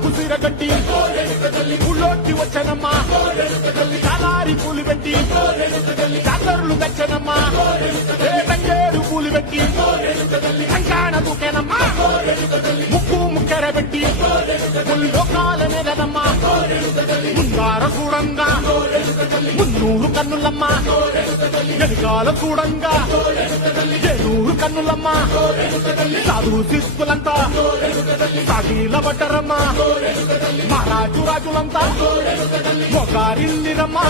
కుసిరగట్టి పుల్లోకి వచ్చనమ్మా కలారి పూలు పెట్టి జాతరలు తెచ్చనమ్మా తంగేడు పూలు పెట్టి కంకాణ దూకేనమ్మా ముక్కు ముక్కెర పెట్టి ముల్లోకాల నెలనమ్మా ముందార చూడంగా మున్నూరు కన్నులమ్మా వెనుకాల చూడంగా ఏనూరు కన్నులమ్మా సాధు శిస్తులంతా సాగిల పడ్డరమ్మా మహారాజు రాజులంతా మొగారిల్లిరమ్మా